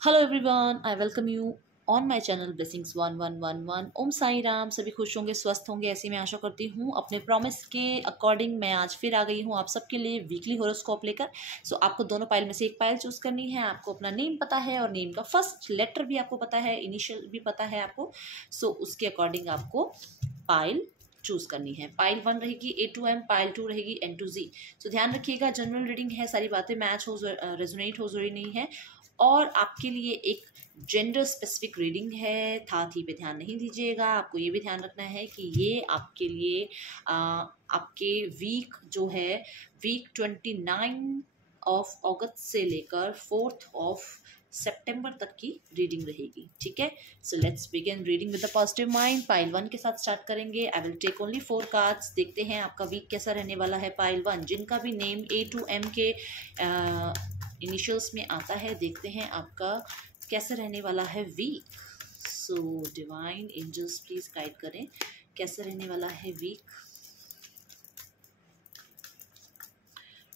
Hello everyone, I welcome you on my channel blessings 1111। ओम साई राम। सभी खुश होंगे, स्वस्थ होंगे, ऐसी मैं आशा करती हूँ। अपने प्रॉमिस के अकॉर्डिंग मैं आज फिर आ गई हूँ आप सबके लिए वीकली होरोस्कोप लेकर। सो आपको दोनों पाइल में से एक पाइल चूज करनी है। आपको अपना नेम पता है और नेम का फर्स्ट लेटर भी आपको पता है, इनिशियल भी पता है आपको। सो उसके अकॉर्डिंग आपको पाइल चूज करनी है। पाइल 1 रहेगी A to M, पाइल 2 रहेगी N to Z। तो ध्यान रखिएगा, जनरल रीडिंग है, सारी बातें मैच हो रेजोनेट हो जरूरी नहीं है। और आपके लिए एक जेंडर स्पेसिफिक रीडिंग है। था थी पे ध्यान नहीं दीजिएगा। आपको ये भी ध्यान रखना है कि ये आपके लिए आपके वीक जो है, वीक 29 ऑफ अगस्त से लेकर 4 ऑफ सितंबर तक की रीडिंग रहेगी। ठीक है, so let's begin reading with the positive mind. Pile 1 के साथ स्टार्ट करेंगे। I will take only 4 cards. देखते हैं आपका वीक कैसा रहने वाला है। पाइल 1, जिनका भी नेम A to M के इनिशियल्स में आता है, देखते हैं आपका कैसे रहने वाला है week. So divine angels please guide करें, कैसे रहने वाला है वीक।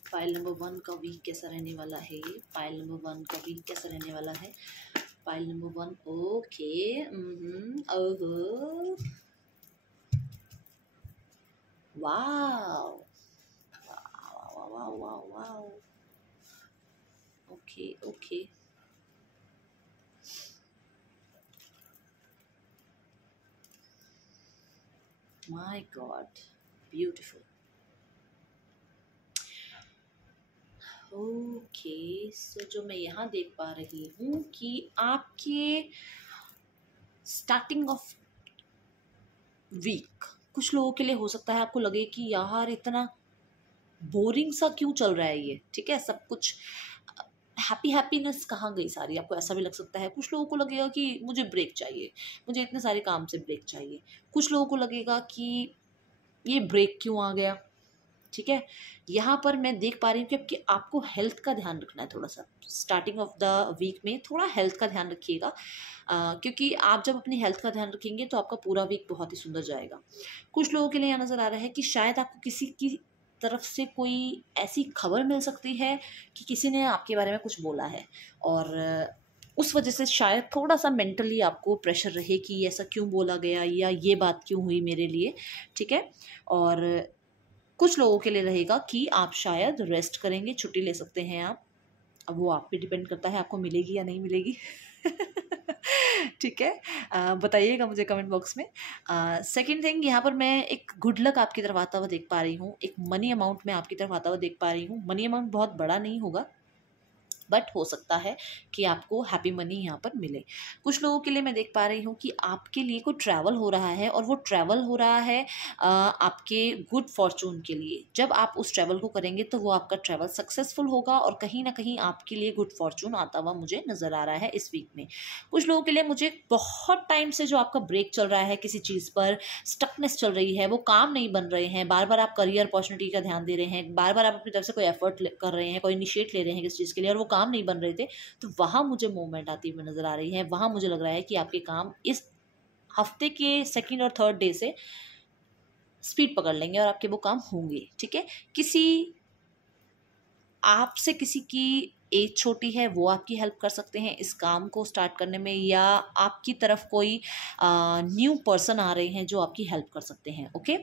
फाइल नंबर 1 का वीक कैसा रहने वाला है। फाइल नंबर 1 का वीक कैसा रहने वाला है। File number 1, okay. ओहो, wow wow wow wow wow. Okay okay, my God, beautiful. Okay, so जो मैं यहाँ देख पा रही हूँ कि आपके स्टार्टिंग ऑफ वीक कुछ लोगों के लिए हो सकता है आपको लगे कि यार इतना बोरिंग सा क्यों चल रहा है ये। ठीक है, सब कुछ हैप्पीनेस कहाँ गई सारी, आपको ऐसा भी लग सकता है। कुछ लोगों को लगेगा कि मुझे ब्रेक चाहिए, मुझे इतने सारे काम से ब्रेक चाहिए। कुछ लोगों को लगेगा कि ये ब्रेक क्यों आ गया। ठीक है, यहाँ पर मैं देख पा रही हूँ कि आपको हेल्थ का ध्यान रखना है थोड़ा सा। स्टार्टिंग ऑफ द वीक में थोड़ा हेल्थ का ध्यान रखिएगा, क्योंकि आप जब अपनी हेल्थ का ध्यान रखेंगे तो आपका पूरा वीक बहुत ही सुंदर जाएगा। कुछ लोगों के लिए यहाँ नज़र आ रहा है कि शायद आपको किसी की तरफ से कोई ऐसी खबर मिल सकती है कि किसी ने आपके बारे में कुछ बोला है, और उस वजह से शायद थोड़ा सा मेंटली आपको प्रेशर रहे कि ऐसा क्यों बोला गया या ये बात क्यों हुई मेरे लिए। ठीक है, और कुछ लोगों के लिए रहेगा कि आप शायद रेस्ट करेंगे, छुट्टी ले सकते हैं आप। अब वो आप पे डिपेंड करता है आपको मिलेगी या नहीं मिलेगी। ठीक है, बताइएगा मुझे कमेंट बॉक्स में। सेकंड थिंग, यहाँ पर मैं एक गुड लक आपकी तरफ आता हुआ देख पा रही हूँ। एक मनी अमाउंट में आपकी तरफ आता हुआ देख पा रही हूँ। मनी अमाउंट बहुत बड़ा नहीं होगा, बट हो सकता है कि आपको हैप्पी मनी यहाँ पर मिले। कुछ लोगों के लिए मैं देख पा रही हूँ कि आपके लिए कोई ट्रैवल हो रहा है, और वो ट्रैवल हो रहा है आपके गुड फॉर्चून के लिए। जब आप उस ट्रैवल को करेंगे तो वो आपका ट्रैवल सक्सेसफुल होगा, और कहीं ना कहीं आपके लिए गुड फॉर्चून आता हुआ मुझे नज़र आ रहा है इस वीक में। कुछ लोगों के लिए मुझे बहुत टाइम से जो आपका ब्रेक चल रहा है, किसी चीज़ पर स्टकनेस चल रही है, वो काम नहीं बन रहे हैं, बार बार आप करियर अपॉर्चुनिटी का ध्यान दे रहे हैं, बार बार आप अपनी तरफ से कोई एफर्ट कर रहे हैं, कोई इनिशिएट ले रहे हैं किसी चीज़ के लिए, और वो काम नहीं बन रहे थे, तो वहाँ मुझे मूवमेंट आती हुई नज़र आ रही है। वहाँ मुझे लग रहा है कि आपके काम इस हफ्ते के सेकंड और थर्ड डे से स्पीड पकड़ लेंगे और आपके वो काम होंगे। ठीक है, किसी आपसे किसी की एज छोटी है, वो आपकी हेल्प कर सकते हैं इस काम को स्टार्ट करने में, या आपकी तरफ कोई न्यू पर्सन आ रहे हैं जो आपकी हेल्प कर सकते हैं। ओके,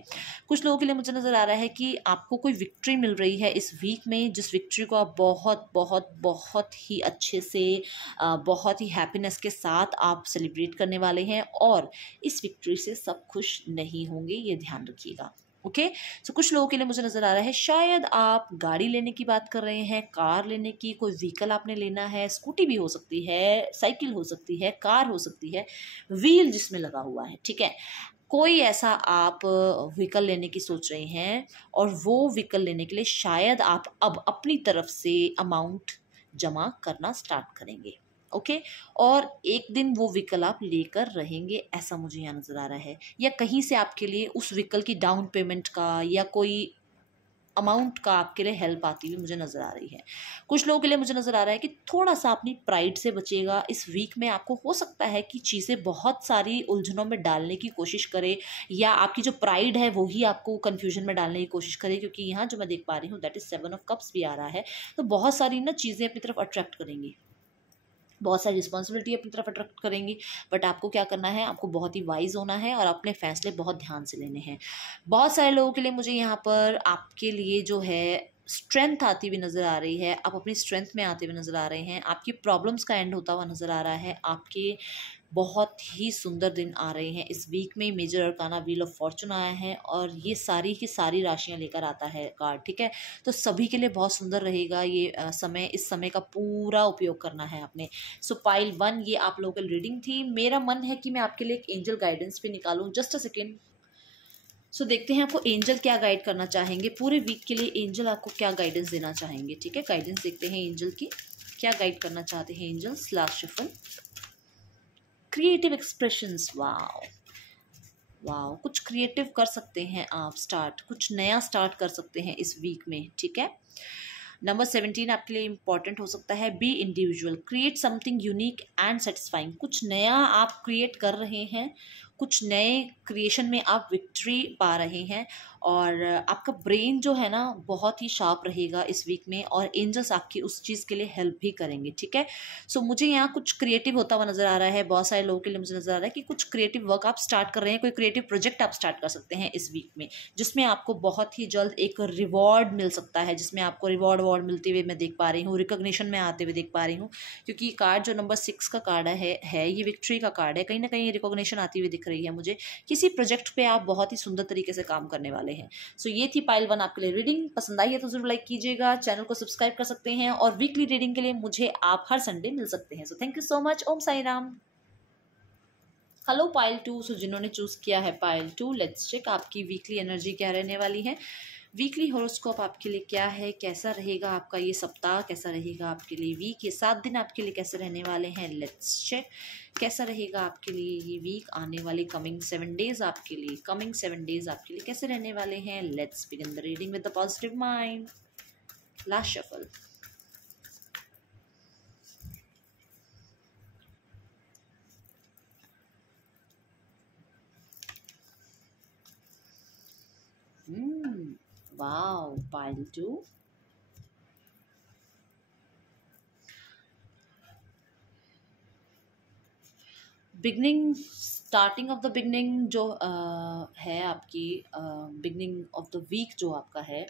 कुछ लोगों के लिए मुझे नज़र आ रहा है कि आपको कोई विक्ट्री मिल रही है इस वीक में, जिस विक्ट्री को आप बहुत बहुत बहुत ही अच्छे से बहुत ही हैप्पीनेस के साथ आप सेलिब्रेट करने वाले हैं, और इस विक्ट्री से सब खुश नहीं होंगे, ये ध्यान रखिएगा। ओके, सो कुछ लोगों के लिए मुझे नज़र आ रहा है शायद आप गाड़ी लेने की बात कर रहे हैं, कार लेने की, कोई व्हीकल आपने लेना है। स्कूटी भी हो सकती है, साइकिल हो सकती है, कार हो सकती है, व्हील जिसमें लगा हुआ है। ठीक है, कोई ऐसा आप व्हीकल लेने की सोच रहे हैं, और वो व्हीकल लेने के लिए शायद आप अब अपनी तरफ से अमाउंट जमा करना स्टार्ट करेंगे। ओके, और एक दिन वो व्हीकल आप लेकर रहेंगे, ऐसा मुझे यहाँ नज़र आ रहा है। या कहीं से आपके लिए उस व्हीकल की डाउन पेमेंट का या कोई अमाउंट का आपके लिए हेल्प आती हुई मुझे नज़र आ रही है। कुछ लोगों के लिए मुझे नज़र आ रहा है कि थोड़ा सा अपनी प्राइड से बचिएगा इस वीक में। आपको हो सकता है कि चीज़ें बहुत सारी उलझनों में डालने की कोशिश करे, या आपकी जो प्राइड है वो ही आपको कन्फ्यूजन में डालने की कोशिश करे, क्योंकि यहाँ जो मैं देख पा रही हूँ दैट इज़ 7 ऑफ कप्स भी आ रहा है। तो बहुत सारी ना चीज़ें अपनी तरफ अट्रैक्ट करेंगी। बहुत सारी रिस्पॉन्सिबिलिटी अपनी तरफ अट्रैक्ट करेंगी, बट आपको क्या करना है, आपको बहुत ही वाइज होना है और अपने फैसले बहुत ध्यान से लेने हैं। बहुत सारे लोगों के लिए मुझे यहाँ पर आपके लिए जो है स्ट्रेंथ आती हुई नज़र आ रही है, आप अपनी स्ट्रेंथ में आते हुए नज़र आ रहे हैं, आपकी प्रॉब्लम्स का एंड होता हुआ नज़र आ रहा है, आपके बहुत ही सुंदर दिन आ रहे हैं। इस वीक में major arcana wheel of fortune आया है और ये सारी की सारी राशियां लेकर आता है कार्ड, ठीक है। तो सभी के लिए बहुत सुंदर रहेगा ये समय, इस समय का पूरा उपयोग करना है आपने। सो पाइल 1 ये आप लोगों की रीडिंग थी। मेरा मन है कि मैं आपके लिए एक एंजल गाइडेंस भी निकालूं, जस्ट अ सेकेंड। सो देखते हैं आपको एंजल क्या गाइड करना चाहेंगे पूरे वीक के लिए, एंजल आपको क्या गाइडेंस देना चाहेंगे, ठीक है। गाइडेंस देखते हैं एंजल की, क्या गाइड करना चाहते हैं angels. Last shuffle, creative expressions, wow wow, कुछ क्रिएटिव कर सकते हैं आप, स्टार्ट, कुछ नया स्टार्ट कर सकते हैं इस वीक में, ठीक है। नंबर 17 आपके लिए इंपॉर्टेंट हो सकता है, be individual, create something unique and satisfying. कुछ नया आप क्रिएट कर रहे हैं, कुछ नए क्रिएशन में आप विक्ट्री पा रहे हैं और आपका ब्रेन जो है ना बहुत ही शार्प रहेगा इस वीक में और एंजल्स आपकी उस चीज़ के लिए हेल्प भी करेंगे, ठीक है। सो मुझे यहाँ कुछ क्रिएटिव होता हुआ नज़र आ रहा है, बहुत सारे लोगों के लिए मुझे नज़र आ रहा है कि कुछ क्रिएटिव वर्क आप स्टार्ट कर रहे हैं, कोई क्रिएटिव प्रोजेक्ट आप स्टार्ट कर सकते हैं इस वीक में, जिसमें आपको बहुत ही जल्द एक रिवॉर्ड मिल सकता है, जिसमें आपको रिवॉर्ड मिलते हुए मैं देख पा रही हूँ, रिकॉग्निशन में आते हुए देख पा रही हूँ, क्योंकि कार्ड जो नंबर 6 का कार्ड है ये विक्ट्री का कार्ड है, कहीं ना कहीं रिकॉग्निशन आती हुई दिख रही है मुझे, किसी प्रोजेक्ट पे आप बहुत ही सुंदर तरीके से काम करने वाले हैं। सो ये थी पाइल 1 आपके लिए रीडिंग। पसंद आई है तो जरूर लाइक कीजिएगा, चैनल को सब्सक्राइब कर सकते हैं और वीकली रीडिंग के लिए मुझे आप हर संडे मिल सकते हैं। So thank you so much, Om Sai Ram. Hello pile 2, so जिन्होंने चूज किया है पाइल 2, लेट्स चेक आपकी वीकली एनर्जी क्या रहने वाली है। वीकली हॉरोस्कोप आपके लिए क्या है, कैसा रहेगा आपका ये सप्ताह, कैसा रहेगा आपके लिए वीक, ये 7 दिन आपके लिए कैसे रहने वाले हैं, लेट्स चेक। कैसा रहेगा आपके लिए ये वीक, आने वाले कमिंग 7 डेज आपके लिए, कमिंग 7 डेज आपके लिए कैसे रहने वाले हैं। Let's begin the reading with the positive mind. Last shuffle, wow, pile 2, beginning, starting of the beginning जो है आपकी, बिगनिंग ऑफ द वीक जो आपका है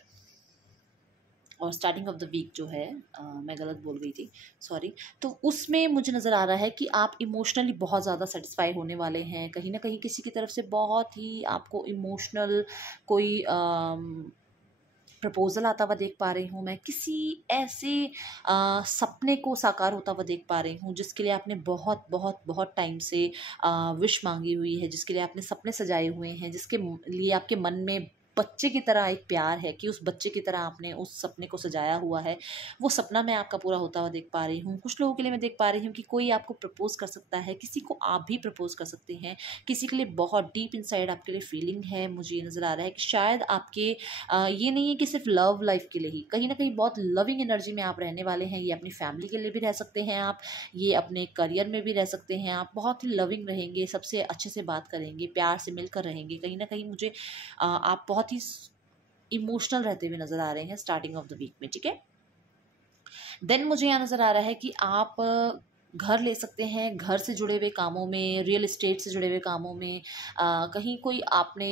और स्टार्टिंग ऑफ द वीक जो है, मैं गलत बोल गई थी, सॉरी। तो उसमें मुझे नज़र आ रहा है कि आप इमोशनली बहुत ज़्यादा सेटिस्फाई होने वाले हैं, कहीं ना कहीं किसी की तरफ से बहुत ही आपको इमोशनल कोई प्रपोजल आता हुआ देख पा रही हूँ मैं, किसी ऐसे सपने को साकार होता हुआ देख पा रही हूँ जिसके लिए आपने बहुत बहुत बहुत टाइम से विश मांगी हुई है, जिसके लिए आपने सपने सजाए हुए हैं, जिसके लिए आपके मन में बच्चे की तरह एक प्यार है कि उस बच्चे की तरह आपने उस सपने को सजाया हुआ है, वो सपना मैं आपका पूरा होता हुआ देख पा रही हूँ। कुछ लोगों के लिए मैं देख पा रही हूँ कि कोई आपको प्रपोज कर सकता है, किसी को आप भी प्रपोज कर सकते हैं, किसी के लिए बहुत डीप इनसाइड आपके लिए फीलिंग है। मुझे ये नज़र आ रहा है कि शायद आपके ये नहीं है कि सिर्फ लव लाइफ के लिए ही, कहीं ना कहीं बहुत लविंग एनर्जी में आप रहने वाले हैं। ये अपनी फैमिली के लिए भी रह सकते हैं आप, ये अपने करियर में भी रह सकते हैं आप, बहुत ही लविंग रहेंगे, सबसे अच्छे से बात करेंगे, प्यार से मिलकर रहेंगे। कहीं ना कहीं मुझे आप बहुत ही इमोशनल रहते हुए नजर आ रहे हैं स्टार्टिंग ऑफ द वीक में, ठीक है। देन मुझे यहाँ नज़र आ रहा है कि आप घर ले सकते हैं, घर से जुड़े हुए कामों में, रियल एस्टेट से जुड़े हुए कामों में, कहीं कोई आपने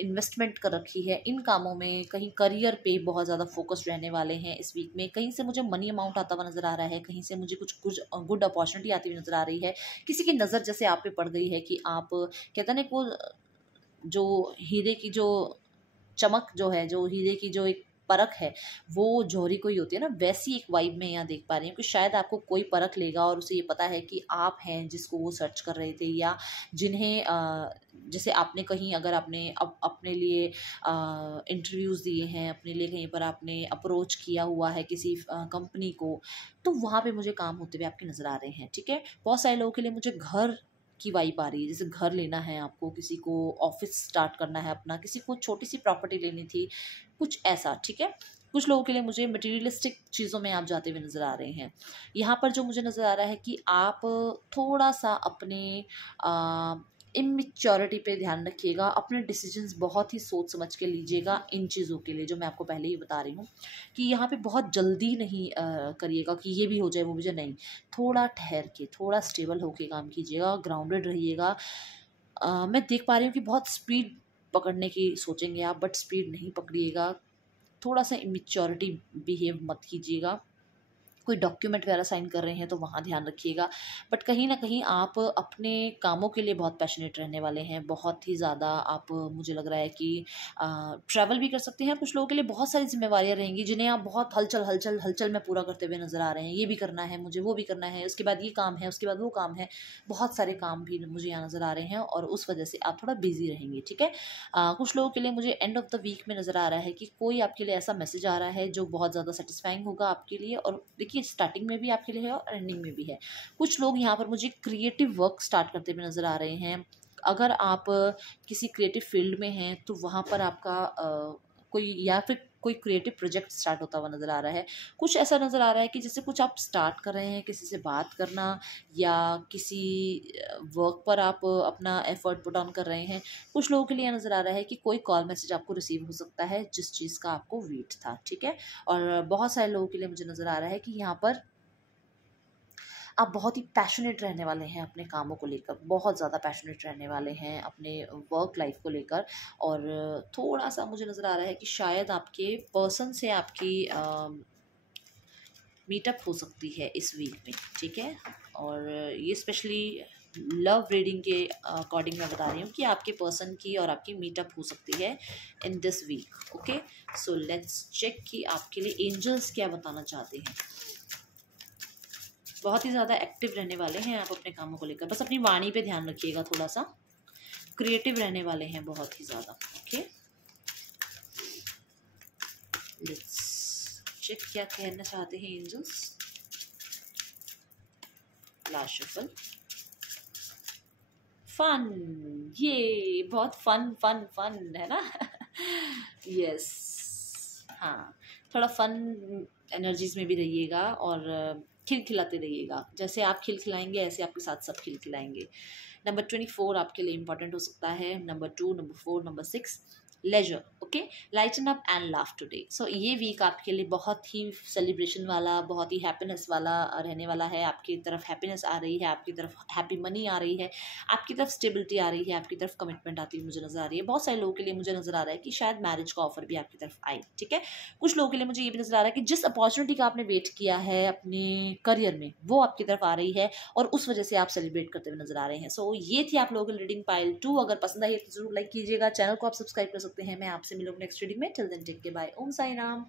इन्वेस्टमेंट कर रखी है इन कामों में, कहीं करियर पे बहुत ज़्यादा फोकस्ड रहने वाले हैं इस वीक में। कहीं से मुझे मनी अमाउंट आता हुआ नज़र आ रहा है, कहीं से मुझे कुछ कुछ गुड अपॉर्चुनिटी आती हुई नज़र आ रही है। किसी की नज़र जैसे आप पे पड़ गई है कि आप कहते हैं ना, वो जो हीरे की जो चमक जो है, जो हीरे की जो एक परख है, वो जौहरी को ही होती है ना, वैसी एक वाइब में यहाँ देख पा रही हूँ कि शायद आपको कोई परख लेगा और उसे ये पता है कि आप हैं जिसको वो सर्च कर रहे थे, या जिन्हें जैसे आपने कहीं, अगर आपने अपने लिए इंटरव्यूज़ दिए हैं, अपने लिए कहीं पर आपने अप्रोच किया हुआ है किसी कंपनी को, तो वहाँ पे मुझे काम होते हुए आपके नज़र आ रहे हैं, ठीक है। बहुत सारे लोगों के लिए मुझे घर की वाइब आ रही है, जैसे घर लेना है आपको, किसी को ऑफिस स्टार्ट करना है अपना, किसी को छोटी सी प्रॉपर्टी लेनी थी, कुछ ऐसा, ठीक है। कुछ लोगों के लिए मुझे मटेरियलिस्टिक चीज़ों में आप जाते हुए नज़र आ रहे हैं। यहाँ पर जो मुझे नज़र आ रहा है कि आप थोड़ा सा अपने इमेच्योरिटी पे ध्यान रखिएगा, अपने डिसीजंस बहुत ही सोच समझ के लीजिएगा इन चीज़ों के लिए जो मैं आपको पहले ही बता रही हूँ कि यहाँ पे बहुत जल्दी नहीं करिएगा कि ये भी हो जाए वो भी हो जाए, नहीं, थोड़ा ठहर के, थोड़ा स्टेबल होके काम कीजिएगा, ग्राउंडेड रहिएगा। मैं देख पा रही हूँ कि बहुत स्पीड पकड़ने की सोचेंगे आप, बट स्पीड नहीं पकड़िएगा, थोड़ा सा इमेच्योरिटी बिहेव मत कीजिएगा। कोई डॉक्यूमेंट वगैरह साइन कर रहे हैं तो वहाँ ध्यान रखिएगा। बट कहीं न कहीं आप अपने कामों के लिए बहुत पैशनेट रहने वाले हैं, बहुत ही ज़्यादा आप, मुझे लग रहा है कि ट्रैवल भी कर सकते हैं। कुछ लोगों के लिए बहुत सारी ज़िम्मेवारियाँ रहेंगी जिन्हें आप बहुत हलचल में पूरा करते हुए नज़र आ रहे हैं। ये भी करना है मुझे, वो भी करना है, उसके बाद ये काम है, उसके बाद वो काम है। बहुत सारे काम भी मुझे यहाँ नज़र आ रहे हैं और उस वजह से आप थोड़ा बिज़ी रहेंगे, ठीक है? कुछ लोगों के लिए मुझे एंड ऑफ द वीक में नज़र आ रहा है कि कोई आपके लिए ऐसा मैसेज आ रहा है जो बहुत ज़्यादा सेटिस्फाइंग होगा आपके लिए, और देखिए स्टार्टिंग में भी आपके लिए है और एंडिंग में भी है। कुछ लोग यहाँ पर मुझे क्रिएटिव वर्क स्टार्ट करते हुए नज़र आ रहे हैं। अगर आप किसी क्रिएटिव फील्ड में हैं तो वहाँ पर आपका कोई या फिर कोई क्रिएटिव प्रोजेक्ट स्टार्ट होता हुआ नज़र आ रहा है। कुछ ऐसा नज़र आ रहा है कि जैसे कुछ आप स्टार्ट कर रहे हैं, किसी से बात करना या किसी वर्क पर आप अपना एफर्ट पुट ऑन कर रहे हैं। कुछ लोगों के लिए नज़र आ रहा है कि कोई कॉल मैसेज आपको रिसीव हो सकता है जिस चीज़ का आपको वेट था, ठीक है? और बहुत सारे लोगों के लिए मुझे नज़र आ रहा है कि यहाँ पर आप बहुत ही पैशनेट रहने वाले हैं अपने कामों को लेकर, बहुत ज़्यादा पैशनेट रहने वाले हैं अपने वर्क लाइफ को लेकर। और थोड़ा-सा मुझे नज़र आ रहा है कि शायद आपके पर्सन से आपकी मीटअप हो सकती है इस वीक में, ठीक है? और ये स्पेशली लव रीडिंग के अकॉर्डिंग मैं बता रही हूँ कि आपके पर्सन की और आपकी मीटअप हो सकती है in this week, okay? So let's check कि आपके लिए एंजल्स क्या बताना चाहते हैं। बहुत ही ज़्यादा एक्टिव रहने वाले हैं आप अपने कामों को लेकर, बस अपनी वाणी पे ध्यान रखिएगा, थोड़ा सा क्रिएटिव रहने वाले हैं बहुत ही ज़्यादा, ओके? लेट्स चेक क्या कहना चाहते हैं एंजल्स। लास्ट शफल, फन, ये बहुत फन फन फन है ना? यस, हाँ, थोड़ा फन एनर्जीज में भी रहिएगा और खिलखिलाते रहिएगा। जैसे आप खिलखिलाएंगे ऐसे आपके साथ सब खिलखिलाएंगे। नंबर 24 आपके लिए इंपॉर्टेंट हो सकता है। Number 2, number 4, number 6 leisure, okay? Lighten up and laugh today. So ये वीक आपके लिए बहुत ही सेलिब्रेशन वाला, बहुत ही हैप्पीनेस वाला रहने वाला है। आपकी तरफ हैप्पीनेस आ रही है, आपकी तरफ हैप्पी मनी आ रही है, आपकी तरफ स्टेबिलिटी आ रही है, आपकी तरफ कमिटमेंट आती हुई मुझे नज़र आ रही है। बहुत सारे लोगों के लिए मुझे नज़र आ रहा है कि शायद मैरिज का ऑफर भी आपकी तरफ आए, ठीक है? कुछ लोगों के लिए मुझे ये भी नज़र आ रहा है कि जिस अपॉर्चुनिटी का आपने वेट किया है अपने करियर में, वो आपकी तरफ आ रही है और उस वजह से आप सेलिब्रेट करते हुए नजर आ रहे हैं। सो ये थी आप लोगों की रीडिंग पाइल 2। अगर पसंद आई तो जरूर लाइक कीजिएगा, चैनल को आप सब्सक्राइब कर सकते हैं। मैं आपसे मिलूंगी नेक्स्ट रीडिंग में। Till then take care, bye, Om Sai Ram.